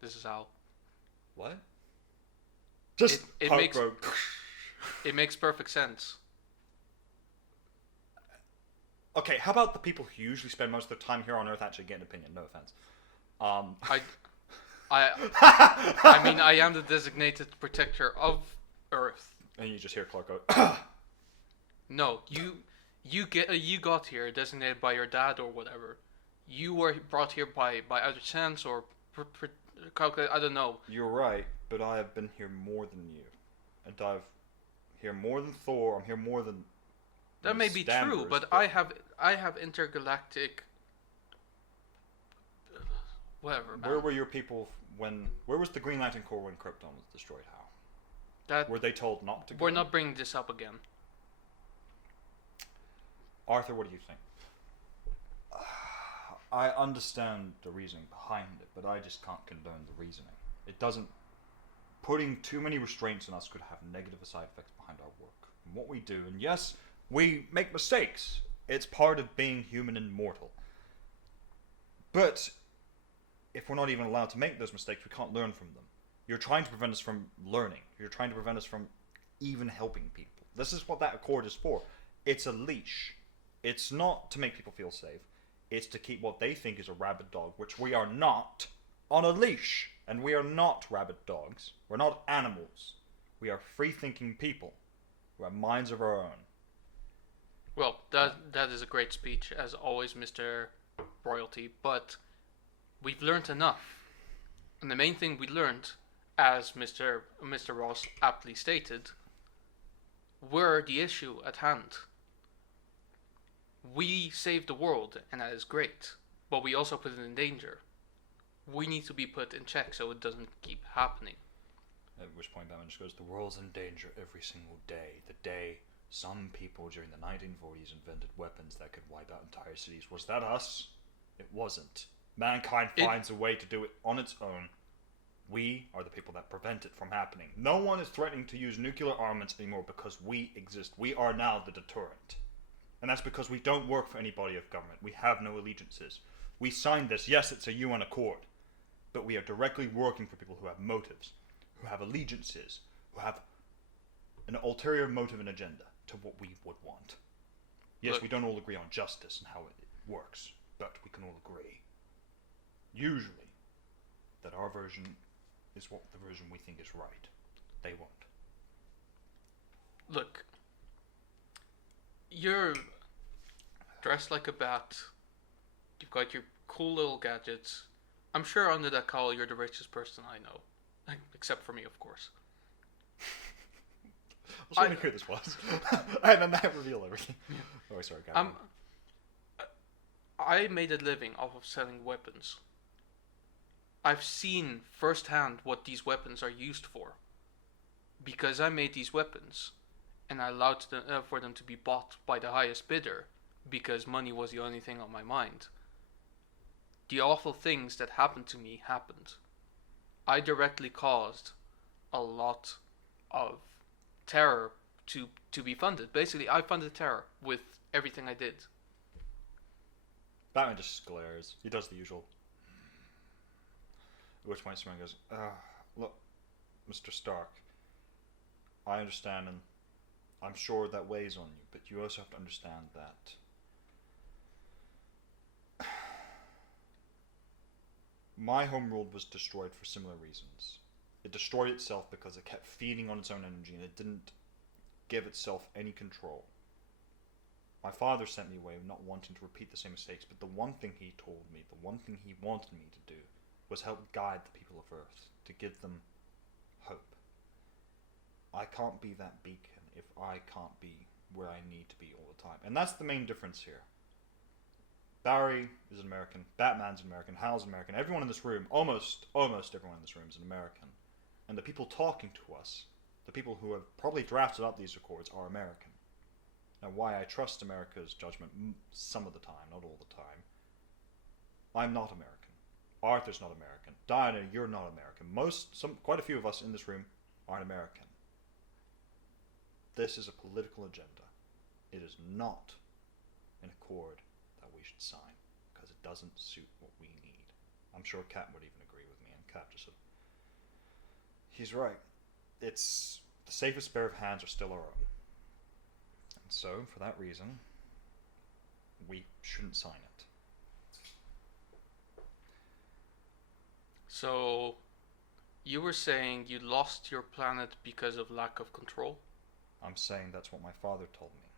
This is Al. What? Just it makes perfect sense. Okay, how about the people who usually spend most of their time here on Earth actually get an opinion? No offense. I mean, I am the designated protector of Earth. And you just hear Clark go. No, you got here designated by your dad or whatever. You were brought here by either chance or calculate. I don't know. You're right, but I have been here more than you, and I've here more than Thor. I'm here more than. That may be true, but I have intergalactic. Whatever. Man. Where were your people when? Where was the Green Lantern Corps when Krypton was destroyed? How? Were they told not to go? We're not bringing this up again. Arthur, what do you think? I understand the reasoning behind it, but I just can't condone the reasoning. It doesn't. Putting too many restraints on us could have negative side effects behind our work and what we do. And yes, we make mistakes. It's part of being human and mortal. But if we're not even allowed to make those mistakes, we can't learn from them. You're trying to prevent us from learning. You're trying to prevent us from even helping people. This is what that accord is for. It's a leash. It's not to make people feel safe. It's to keep what they think is a rabid dog, which we are not, on a leash. And we are not rabid dogs. We're not animals. We are free-thinking people who have minds of our own. Well, that is a great speech, as always, Mr. Royalty, but we've learned enough. And the main thing we learned, as Mr. Ross aptly stated, were the issue at hand. We saved the world, and that is great, but we also put it in danger. We need to be put in check so it doesn't keep happening. At which point Batman just goes, the world's in danger every single day. The day Some people during the 1940s invented weapons that could wipe out entire cities. Was that us? It wasn't. Mankind finds a way to do it on its own. We are the people that prevent it from happening. No one is threatening to use nuclear armaments anymore because we exist. We are now the deterrent. And that's because we don't work for any body of government. We have no allegiances. We signed this. Yes, it's a UN accord. But we are directly working for people who have motives, who have allegiances, who have an ulterior motive and agenda to what we would want. Yes, we don't all agree on justice and how it works, but we can all agree, usually, that our version is what the version we think is right. They won't. Look, you're dressed like a bat. You've got your cool little gadgets. I'm sure under that cowl you're the richest person I know. Except for me, of course. I was wondering who this was. And then that reveal everything. Yeah. Oh, sorry, guys. I made a living off of selling weapons. I've seen firsthand what these weapons are used for. Because I made these weapons, and I allowed them, for them to be bought by the highest bidder, because money was the only thing on my mind. The awful things that happened to me happened. I directly caused a lot of terror to be funded. Basically, I funded terror with everything I did. Batman just glares. He does the usual. At which point Superman goes, look, Mr. Stark, I understand, and I'm sure that weighs on you, but you also have to understand that my homeworld was destroyed for similar reasons. It destroyed itself because it kept feeding on its own energy and it didn't give itself any control. My father sent me away not wanting to repeat the same mistakes, but the one thing he told me, the one thing he wanted me to do, was help guide the people of Earth, to give them hope. I can't be that beacon if I can't be where I need to be all the time. And that's the main difference here. Barry is an American, Batman's an American, Hal's an American, everyone in this room, almost everyone in this room is an American. And the people talking to us, the people who have probably drafted up these accords, are American. Now, why I trust America's judgment some of the time, not all the time. I'm not American. Arthur's not American. Diana, you're not American. Quite a few of us in this room aren't American. This is a political agenda. It is not an accord that we should sign, because it doesn't suit what we need. I'm sure Kat would even agree with me, and Kat just said, he's right. It's the safest pair of hands are still our own. And so, for that reason, we shouldn't sign it. So, you were saying you lost your planet because of lack of control? I'm saying that's what my father told me.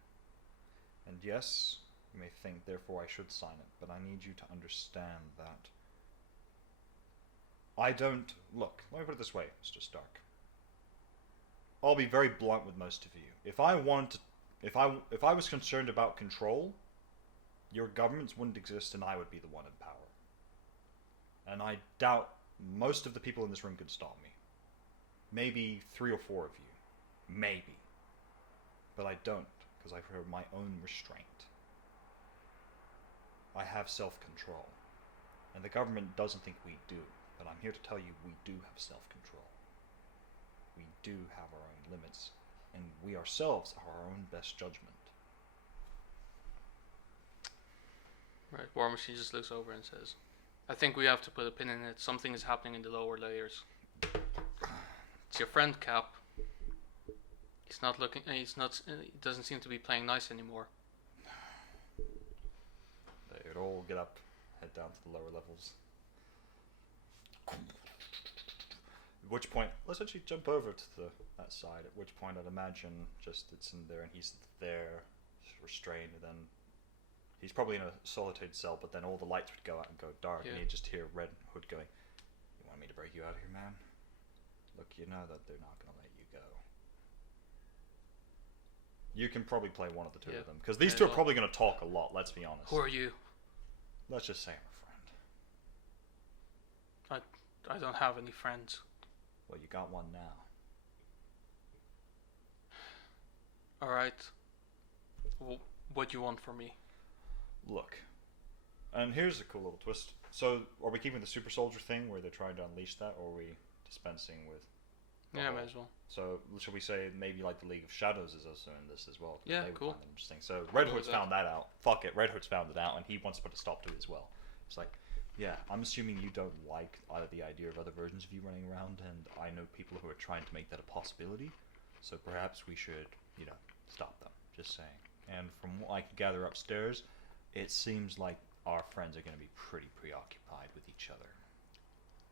And yes, you may think, therefore I should sign it, but I need you to understand that I don't... Look, let me put it this way, Mr. Stark. I'll be very blunt with most of you. If I was concerned about control, your governments wouldn't exist and I would be the one in power. And I doubt most of the people in this room could stop me. Maybe 3 or 4 of you. Maybe. But I don't, because I've heard my own restraint. I have self-control. And the government doesn't think we do. But I'm here to tell you we do have self-control. We do have our own limits. And we ourselves are our own best judgment. Right, War Machine just looks over and says, I think we have to put a pin in it. Something is happening in the lower layers. It's your friend, Cap. He doesn't seem to be playing nice anymore. They'd all get up, head down to the lower levels. At which point, let's actually jump over to that side. At which point, I'd imagine just it's in there and he's there, restrained, and then he's probably in a solitude cell. But then all the lights would go out and go dark, and you'd just hear Red Hood going, "You want me to break you out of here, man? Look, you know that they're not going to let you go." You can probably play one of the two of them, because these two are probably going to talk a lot. Let's be honest. Who are you? Let's just say I'm a friend. I don't have any friends. Well, you got one now. Alright. What do you want from me? Look, and here's a cool little twist. So, are we keeping the super soldier thing where they're trying to unleash that, or are we dispensing with? Yeah, might as well. So, should we say maybe like the League of Shadows is also in this as well? Yeah, they would cool. find it interesting. So Red Cool Hood's with that. found that out. Fuck it, Red Hood's found it out, and he wants to put a stop to it as well. It's like, yeah, I'm assuming you don't like either the idea of other versions of you running around, and I know people who are trying to make that a possibility. So perhaps we should, stop them. Just saying. And from what I could gather upstairs, it seems like our friends are going to be pretty preoccupied with each other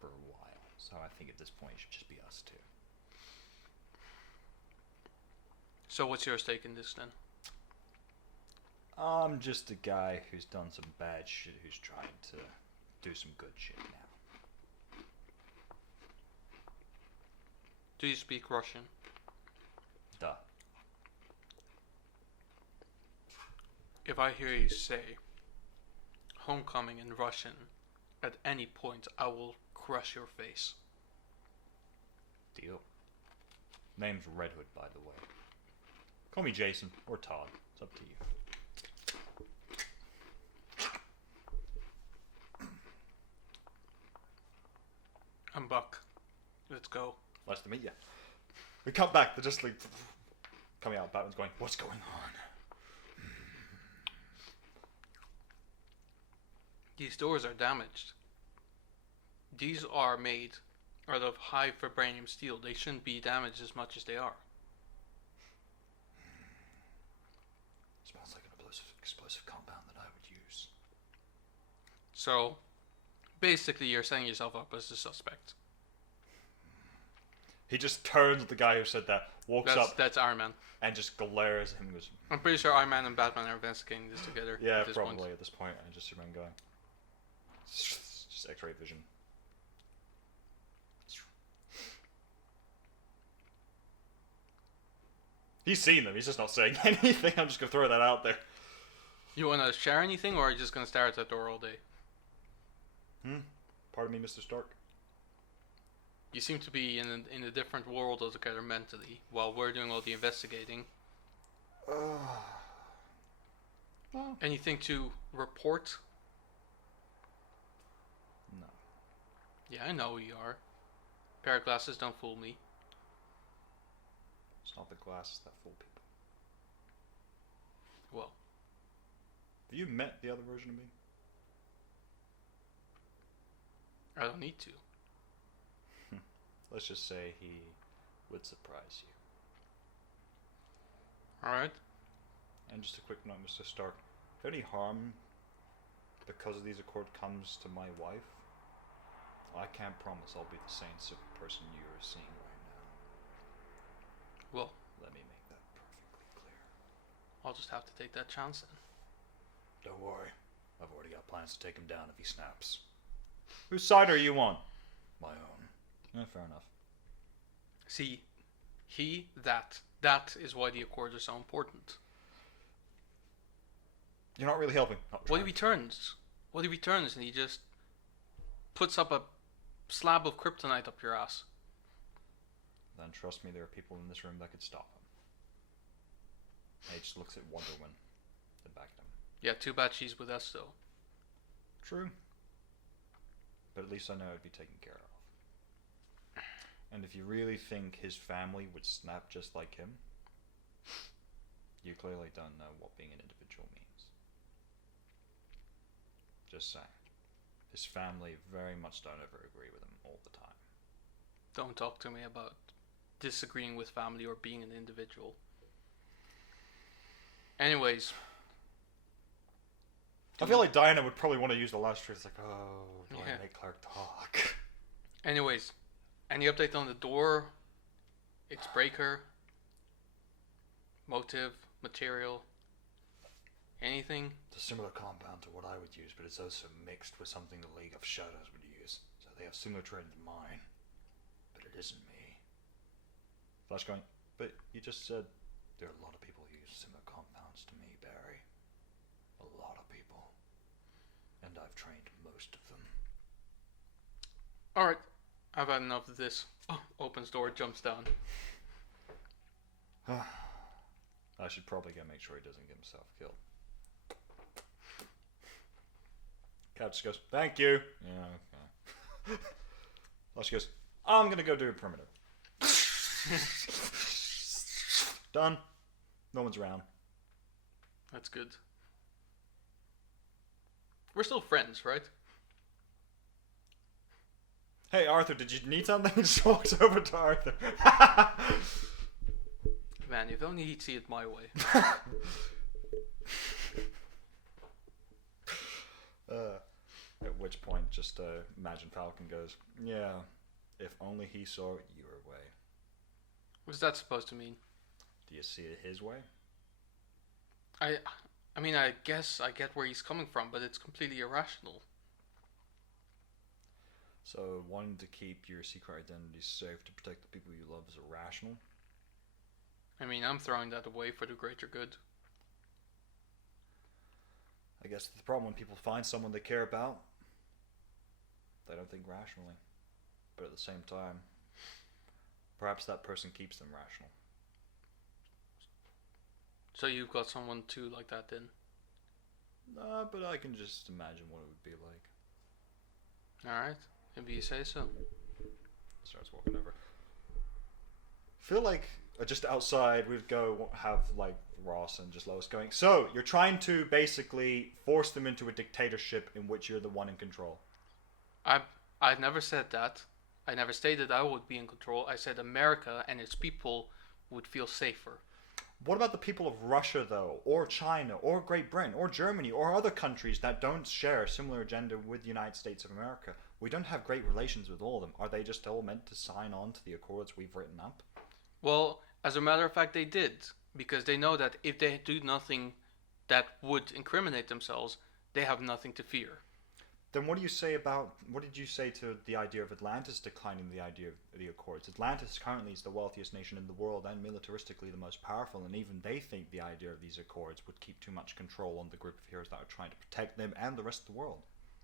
for a while. So I think at this point it should just be us two. So what's your stake in this then? I'm just a guy who's done some bad shit who's trying to do some good shit now. Do you speak Russian? Duh. If I hear you say homecoming in Russian at any point, I will crush your face. Deal. Name's Red Hood, by the way. Call me Jason or Todd. It's up to you. I'm Buck. Let's go. Nice to meet you. We come back. They're just like coming out. Batman's going, "What's going on?" These doors are damaged. These are made out of high vibranium steel. They shouldn't be damaged as much as they are. Smells like an explosive compound that I would use. So, basically, you're setting yourself up as a suspect. He just turns at the guy who said that, walks up, That's Iron Man. and just glares at him and goes, I'm pretty sure Iron Man and Batman are investigating this together. "Yeah, at this probably point. at this point." I just see him going. Just X-ray vision. He's seen them. He's just not saying anything. I'm just gonna throw that out there. You want to share anything, or are you just going to stare at that door all day? Pardon me, Mr. Stark. You seem to be in a different world altogether mentally, while we're doing all the investigating. Well, Anything to report? no. Yeah, I know who you are. Pair of glasses, don't fool me. It's not the glasses that fool people. Well, Have you met the other version of me? I don't need to. Let's just say he would surprise you. Alright? And just a quick note, Mr. Stark. If any harm because of these accords comes to my wife, I can't promise I'll be the same sort of person you are seeing right now. Well, Let me make that perfectly clear. I'll just have to take that chance then. Don't worry. I've already got plans to take him down if he snaps. Whose side are you on? My own. Fair enough. See, that is why the Accords are so important. You're not really helping. Not What if trying. he turns? What if he turns and he just puts up a slab of kryptonite up your ass? Then trust me, there are people in this room that could stop him. And he just looks at Wonder Woman. Then back at him. Yeah, too bad she's with us though. True. But at least I know it'd be taken care of. And if you really think his family would snap just like him, you clearly don't know what being an individual means. Just saying. His family very much don't ever agree with him all the time. Don't talk to me about disagreeing with family or being an individual. Anyways, I feel like Diana would probably want to use the last truth. It's like, oh, do Yeah. I make Clark talk? anyways, any update on the door? Its breaker? Motive? Material? Anything? It's a similar compound to what I would use, but it's also mixed with something the League of Shadows would use. So they have similar training to mine. But it isn't me. Flash going, but you just said there are a lot of people who use similar compounds to me, Barry. A lot of people. And I've trained most of them. Alright, I've had enough of this. Oh, opens door, jumps down. I should probably go make sure he doesn't get himself killed. Cat just goes, thank you. Yeah, okay. Well, she goes, I'm gonna go do a perimeter. Done. No one's around. That's good. We're still friends, right? Hey, Arthur, did you need something? He just walks over to Arthur. Man, if only he'd see it my way. At which point, just imagine Falcon goes, yeah, if only he saw it your way. What's that supposed to mean? Do you see it his way? I mean, I guess I get where he's coming from, but it's completely irrational. So, wanting to keep your secret identity safe to protect the people you love is irrational? I mean, I'm throwing that away for the greater good. I guess the problem when people find someone they care about, they don't think rationally. But at the same time, perhaps that person keeps them rational. So you've got someone too like that then? But I can just imagine what it would be like. Alright, maybe you say so. Starts walking over. Feel like just outside we'd go have like Ross and just Lois going, so you're trying to basically force them into a dictatorship in which you're the one in control. I've never said that. I never stated I would be in control. I said America and its people would feel safer. What about the people of Russia, though, or China, or Great Britain, or Germany, or other countries that don't share a similar agenda with the United States of America? We don't have great relations with all of them. Are they just all meant to sign on to the accords we've written up? Well, as a matter of fact, they did. Because they know that if they do nothing that would incriminate themselves, they have nothing to fear. Then what did you say to the idea of Atlantis declining the idea of the Accords? Atlantis currently is the wealthiest nation in the world and militaristically the most powerful, and even they think the idea of these Accords would keep too much control on the group of heroes that are trying to protect them and the rest of the world.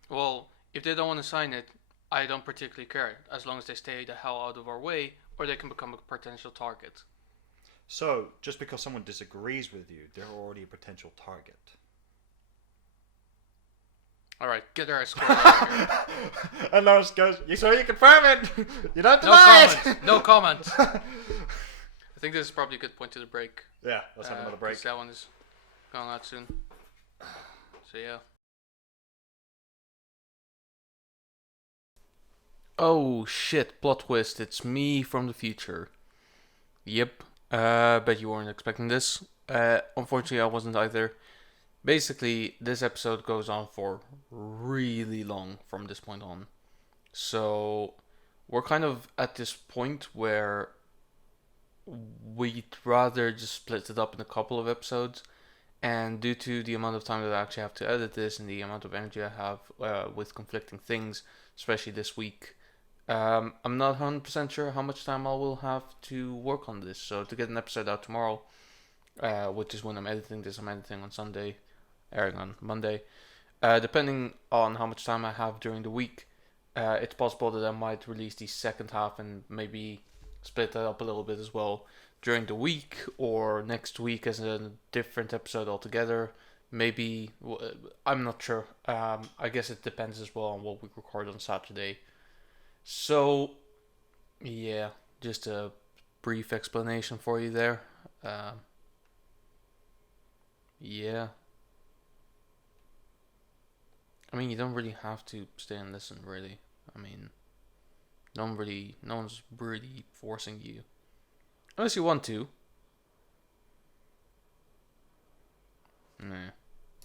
Well, if they don't want to sign it, I don't particularly care, as long as they stay the hell out of our way, or they can become a potential target. So, just because someone disagrees with you, they're already a potential target. Alright, get our square out of here. And Lois goes, you confirm it! You don't deny it! No comment! I think this is probably a good point to the break. Yeah, let's have another break. 'cause that one is going out soon. So yeah. Oh shit, plot twist, it's me from the future. Yep, bet you weren't expecting this. Unfortunately I wasn't either. Basically, this episode goes on for really long from this point on. So, we're kind of at this point where we'd rather just split it up in a couple of episodes. And due to the amount of time that I actually have to edit this and the amount of energy I have with conflicting things, especially this week, I'm not 100% sure how much time I will have to work on this. So, to get an episode out tomorrow, which is when I'm editing this, I'm editing on Sunday, airing on Monday. Depending on how much time I have during the week, it's possible that I might release the second half and maybe split that up a little bit as well during the week, or next week as a different episode altogether. Maybe, I'm not sure. I guess it depends as well on what we record on Saturday. So, yeah, just a brief explanation for you there. Yeah. I mean, you don't really have to stay and listen, really. I mean, no one's really forcing you. Unless you want to.